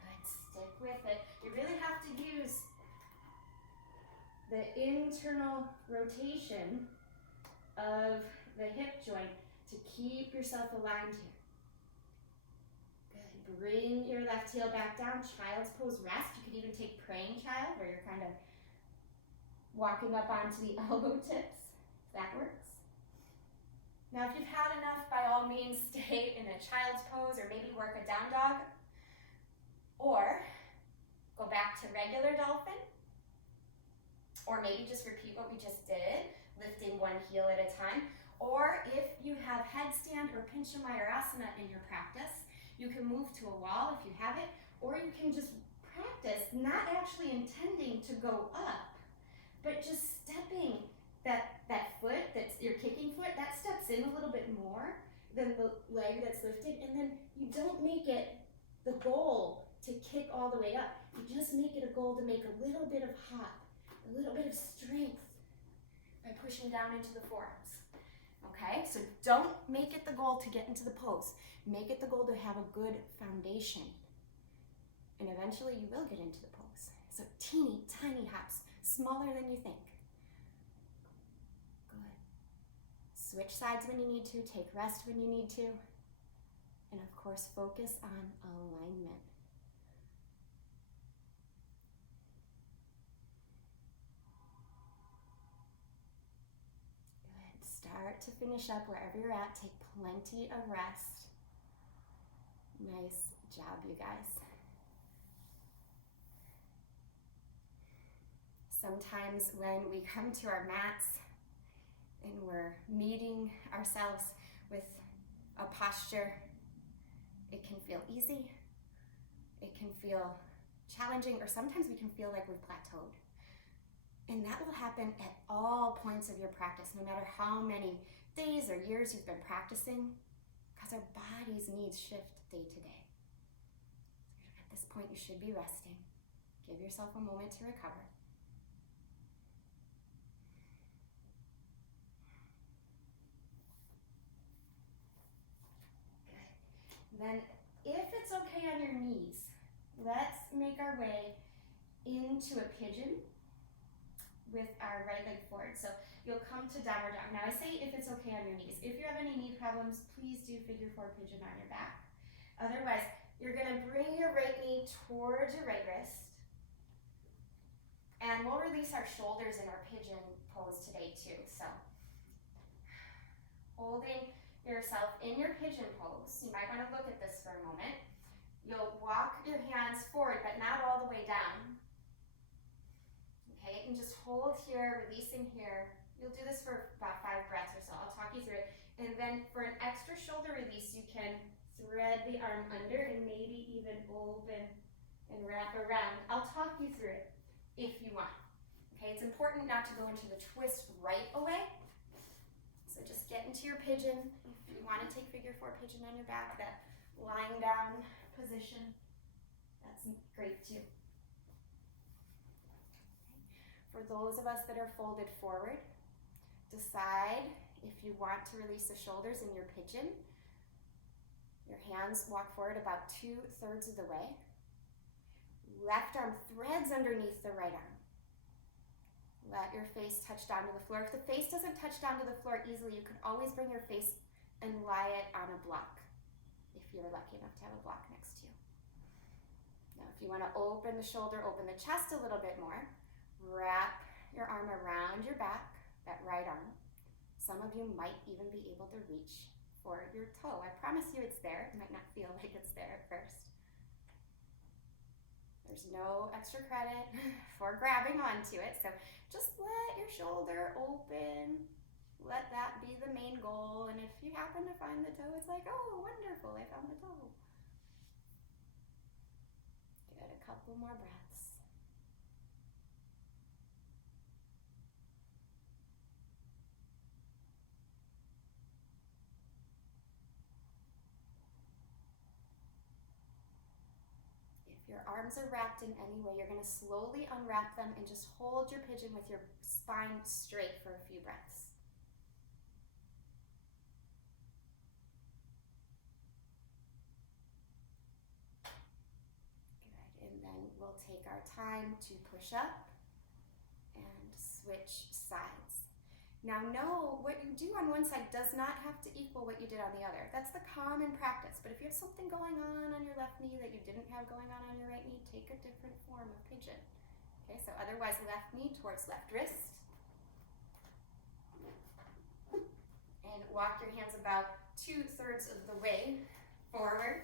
Good. Stick with it. You really have to use the internal rotation of the hip joint to keep yourself aligned here. Good. Bring your left heel back down. Child's pose rest. You could even take praying child, where you're kind of walking up onto the elbow tips. That works. Now, if you've had enough, by all means, stay in a child's pose or maybe work a down dog. Or go back to regular dolphin. Or maybe just repeat what we just did, lifting one heel at a time. Or if you have headstand or pincha mayurasana in your practice, you can move to a wall if you have it, or you can just practice not actually intending to go up, but just stepping that foot, that's your kicking foot, that steps in a little bit more than the leg that's lifted, and then you don't make it the goal to kick all the way up. You just make it a goal to make a little bit of hop, a little bit of strength by pushing down into the forearms. Okay, so don't make it the goal to get into the pose. Make it the goal to have a good foundation. And eventually you will get into the pose. So teeny tiny hops, smaller than you think. Switch sides when you need to, take rest when you need to, and of course focus on alignment. Good. Start to finish up wherever you're at. Take plenty of rest. Nice job, you guys. Sometimes when we come to our mats, and we're meeting ourselves with a posture, it can feel easy, it can feel challenging, or sometimes we can feel like we've plateaued. And that will happen at all points of your practice, no matter how many days or years you've been practicing, because our body's needs shift day to day. So at this point, you should be resting. Give yourself a moment to recover. Then, if it's okay on your knees, let's make our way into a pigeon with our right leg forward. So you'll come to downward dog. Now I say if it's okay on your knees. If you have any knee problems, please do figure four pigeon on your back. Otherwise, you're gonna bring your right knee towards your right wrist. And we'll release our shoulders in our pigeon pose today too. So holding yourself in your pigeon pose. You might want to look at this for a moment. You'll walk your hands forward, but not all the way down. Okay, and just hold here, releasing here. You'll do this for about 5 breaths or so. I'll talk you through it. And then for an extra shoulder release, you can thread the arm under and maybe even open and wrap around. I'll talk you through it if you want. Okay, it's important not to go into the twist right away. So just get into your pigeon. If you want to take figure four pigeon on your back, that lying down position, that's great too. For those of us that are folded forward, decide if you want to release the shoulders in your pigeon. Your hands walk forward about 2/3 of the way. Left arm threads underneath the right arm. Let your face touch down to the floor. If the face doesn't touch down to the floor easily, you could always bring your face and lie it on a block, if you're lucky enough to have a block next to you. Now, if you want to open the shoulder, open the chest a little bit more, wrap your arm around your back, that right arm. Some of you might even be able to reach for your toe. I promise you it's there. It might not feel like it's there at first. There's no extra credit for grabbing onto it, so just let your shoulder open. Let that be the main goal, and if you happen to find the toe, it's like, oh, wonderful, I found the toe. Good, a couple more breaths. Your arms are wrapped in any way, you're going to slowly unwrap them and just hold your pigeon with your spine straight for a few breaths. Good, and then we'll take our time to push up and switch sides. Now know what you do on one side does not have to equal what you did on the other. That's the common practice. But if you have something going on your left knee that you didn't have going on your right knee, take a different form of pigeon. Okay, so otherwise left knee towards left wrist. And walk your hands about 2/3 of the way forward.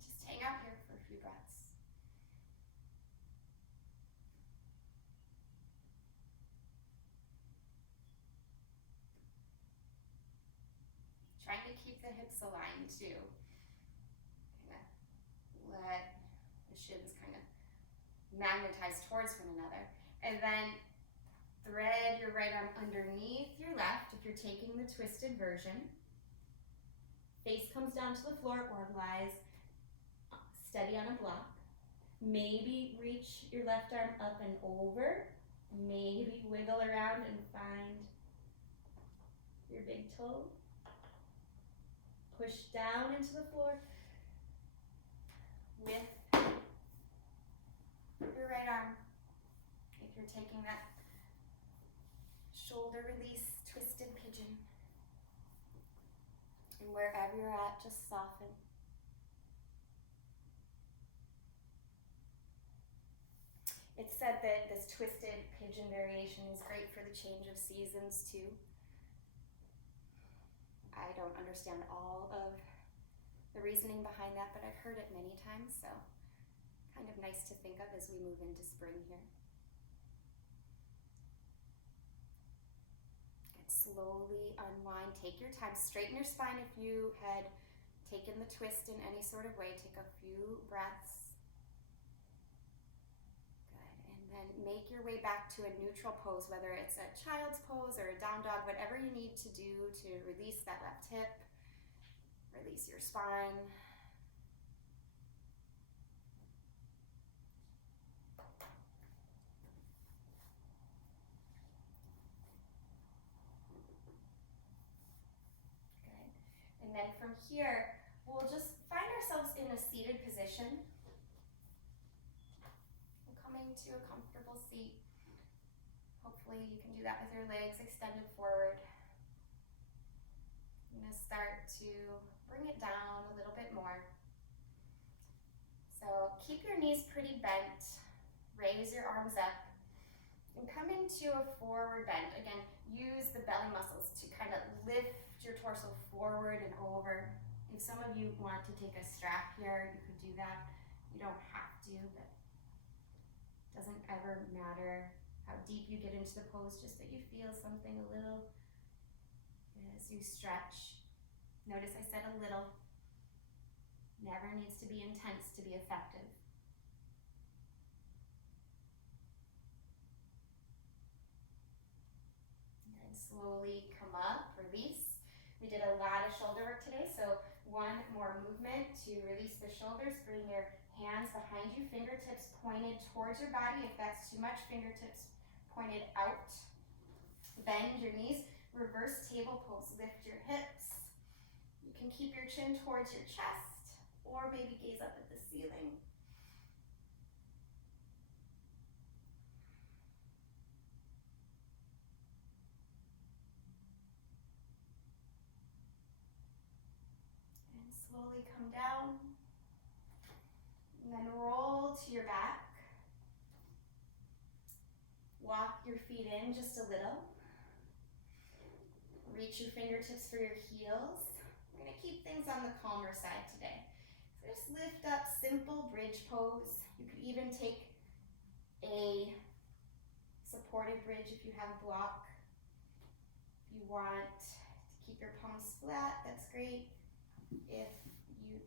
Just hang out here for a few breaths. Trying to keep the hips aligned too. Kind of let the shins kind of magnetize towards one another. And then thread your right arm underneath your left if you're taking the twisted version. Face comes down to the floor or lies steady on a block. Maybe reach your left arm up and over. Maybe wiggle around and find your big toe. Push down into the floor with your right arm. If you're taking that shoulder release, twisted pigeon. And wherever you're at, just soften. It's said that this twisted pigeon variation is great for the change of seasons too. I don't understand all of the reasoning behind that, but I've heard it many times, so kind of nice to think of as we move into spring here. And slowly unwind, take your time, straighten your spine. If you had taken the twist in any sort of way, take a few breaths. Good, and then make your way back to a neutral pose, whether it's a child's pose or a down dog, whatever you need to do to release that left hip, release your spine. Good. And then from here, we'll just find ourselves in a seated position. We're coming to a comfortable seat. Hopefully you can do that with your legs extended forward. I'm going to start to bring it down a little bit more. So keep your knees pretty bent, raise your arms up, and come into a forward bend. Again, use the belly muscles to kind of lift your torso forward and over. If some of you want to take a strap here, you could do that. You don't have to, but it doesn't ever matter how deep you get into the pose, just that you feel something a little as you stretch. Notice I said a little. Never needs to be intense to be effective. And slowly come up, release. We did a lot of shoulder work today, so one more movement to release the shoulders. Bring your hands behind you, fingertips pointed towards your body. If that's too much, fingertips pointed out. Bend your knees, reverse table pose, lift your hips. You can keep your chin towards your chest or maybe gaze up at the ceiling. And slowly come down. And then roll to your back. Walk your feet in just a little. Reach your fingertips for your heels. We're going to keep things on the calmer side today. So just lift up, simple bridge pose. You could even take a supported bridge if you have a block. If you want to keep your palms flat, that's great. If you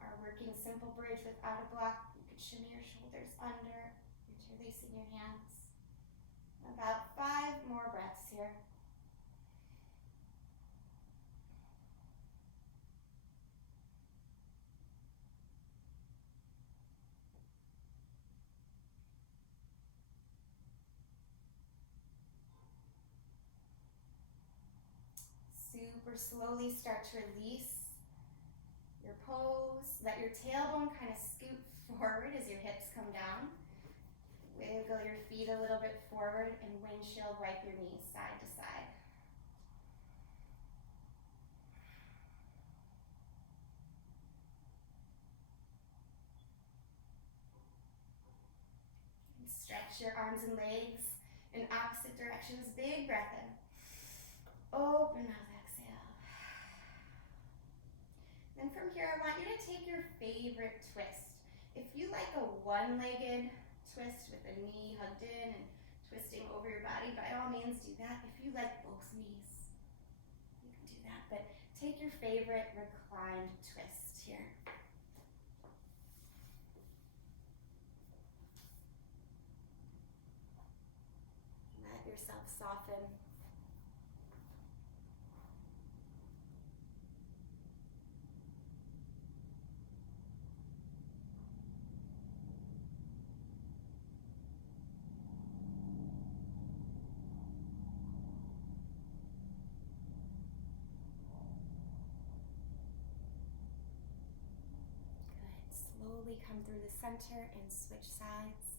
are working simple bridge without a block, you could shimmy your shoulders under, interlacing your hands. About 5 more breaths here. Super slowly start to release your pose. Let your tailbone kind of scoot forward as your hips come down. Wiggle your feet a little bit forward and windshield wipe your knees side to side. And stretch your arms and legs in opposite directions. Big breath in. Open mouth, exhale. Then from here, I want you to take your favorite twist. If you like a one-legged twist with a knee hugged in and twisting over your body, by all means do that. If you like both knees, you can do that. But take your favorite reclined twist here. Let yourself soften. Slowly come through the center and switch sides.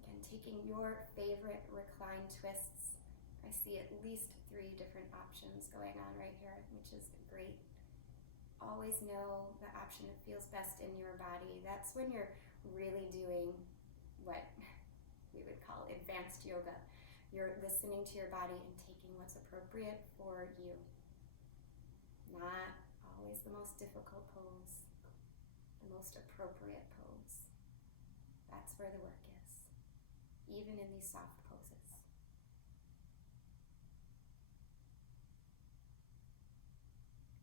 Again, taking your favorite recline twists. I see at least 3 different options going on right here, which is great. Always know the option that feels best in your body. That's when you're really doing what we would call advanced yoga. You're listening to your body and taking what's appropriate for you. Not always the most difficult pose, the most appropriate pose. That's where the work is, even in these soft poses.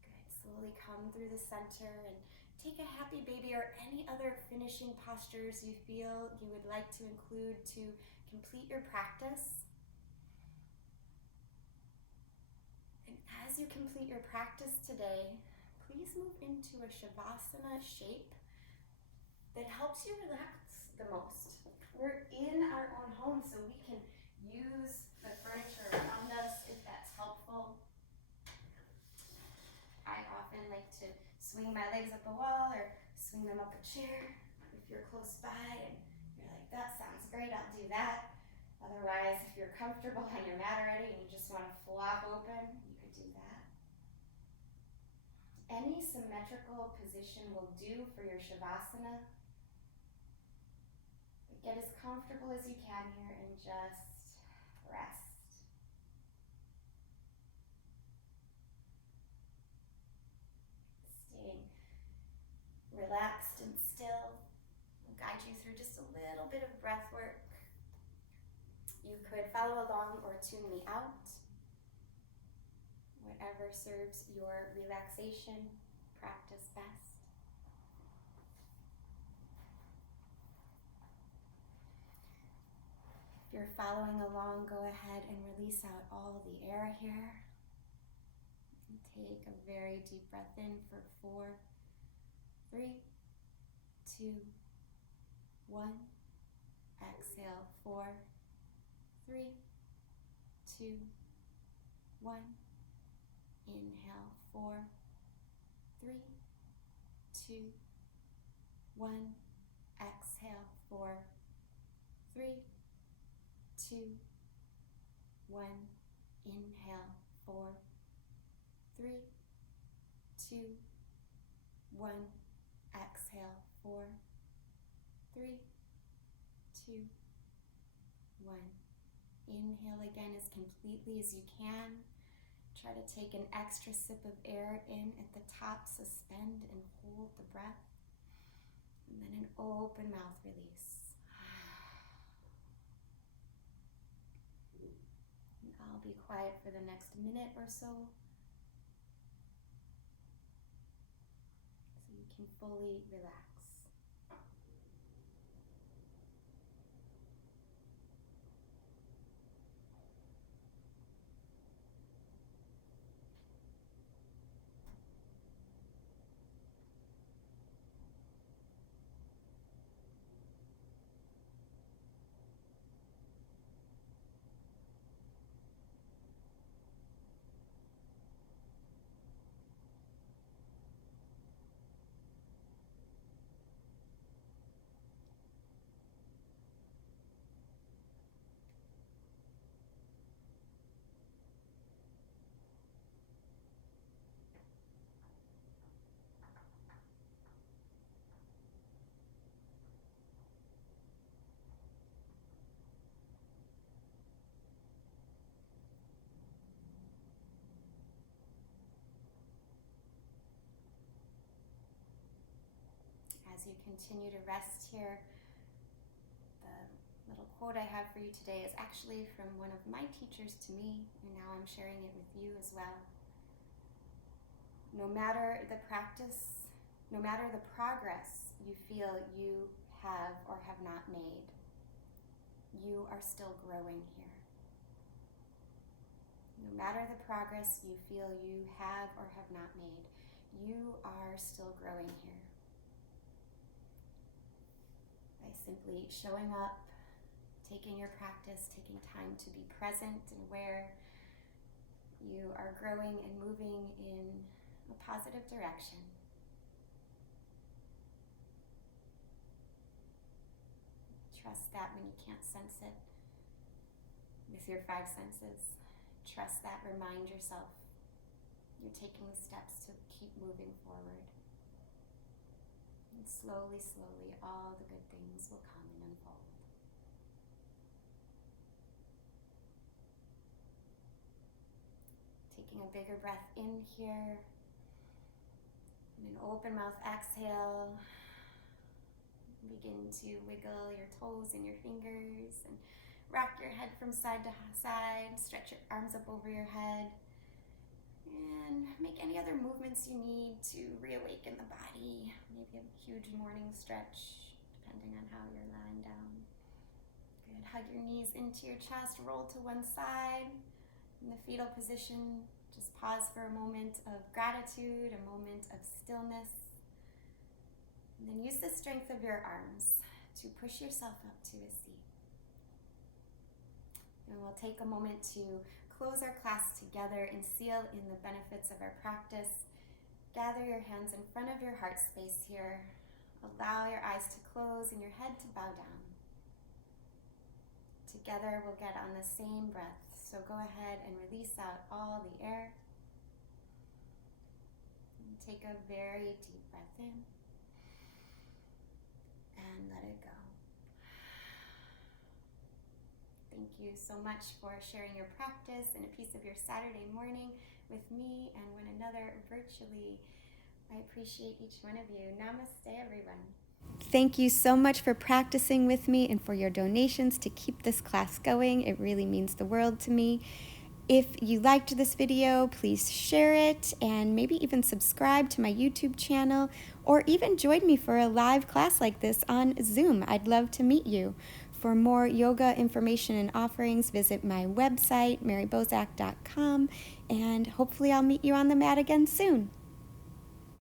Good, slowly come through the center and take a happy baby or any other finishing postures you feel you would like to include to complete your practice. As you complete your practice today, please move into a Shavasana shape that helps you relax the most. We're in our own home, so we can use the furniture around us if that's helpful. I often like to swing my legs up a wall or swing them up a chair. If you're close by and you're like, that sounds great, I'll do that. Otherwise, if you're comfortable on your mat already and you just want to flop open, do that. Any symmetrical position will do for your Shavasana. Get as comfortable as you can here and just rest. Staying relaxed and still will guide you through just a little bit of breath work. You could follow along or tune me out. Whatever serves your relaxation practice best. If you're following along, go ahead and release out all the air here. And take a very deep breath in for 4, 3, 2, 1. Exhale, 4, 3, 2, 1. Inhale, 4, 3, 2, 1. Exhale, 4, 3, 2, 1. Inhale, 4, 3, 2, 1. Exhale, 4, 3, 2, 1. Inhale again as completely as you can. Try to take an extra sip of air in at the top, suspend and hold the breath. And then an open mouth release. And I'll be quiet for the next minute or so you can fully relax. as you continue to rest here. The little quote I have for you today is actually from one of my teachers to me, and now I'm sharing it with you as well. No matter the practice, no matter the progress you feel you have or have not made, you are still growing here. No matter the progress you feel you have or have not made, you are still growing here. By simply showing up, taking your practice, taking time to be present and aware, you are growing and moving in a positive direction. Trust that when you can't sense it with your 5 senses. Trust that, remind yourself you're taking the steps to keep moving forward. And slowly, slowly, all the good things will come and unfold. Taking a bigger breath in here. And an open mouth exhale. Begin to wiggle your toes and your fingers and rock your head from side to side. Stretch your arms up over your head. And make any other movements you need to reawaken the body. Maybe a huge morning stretch, depending on how you're lying down. Good. Hug your knees into your chest. Roll to one side. In the fetal position, just pause for a moment of gratitude, a moment of stillness. And then use the strength of your arms to push yourself up to a seat. And we'll take a moment to close our class together and seal in the benefits of our practice. Gather your hands in front of your heart space here. Allow your eyes to close and your head to bow down. Together we'll get on the same breath. So go ahead and release out all the air. And take a very deep breath in. And let it go. Thank you so much for sharing your practice and a piece of your Saturday morning with me and one another virtually. I appreciate each one of you. Namaste, everyone. Thank you so much for practicing with me and for your donations to keep this class going. It really means the world to me. If you liked this video, please share it and maybe even subscribe to my YouTube channel or even join me for a live class like this on Zoom. I'd love to meet you. For more yoga information and offerings, visit my website, marybozak.com, and hopefully I'll meet you on the mat again soon.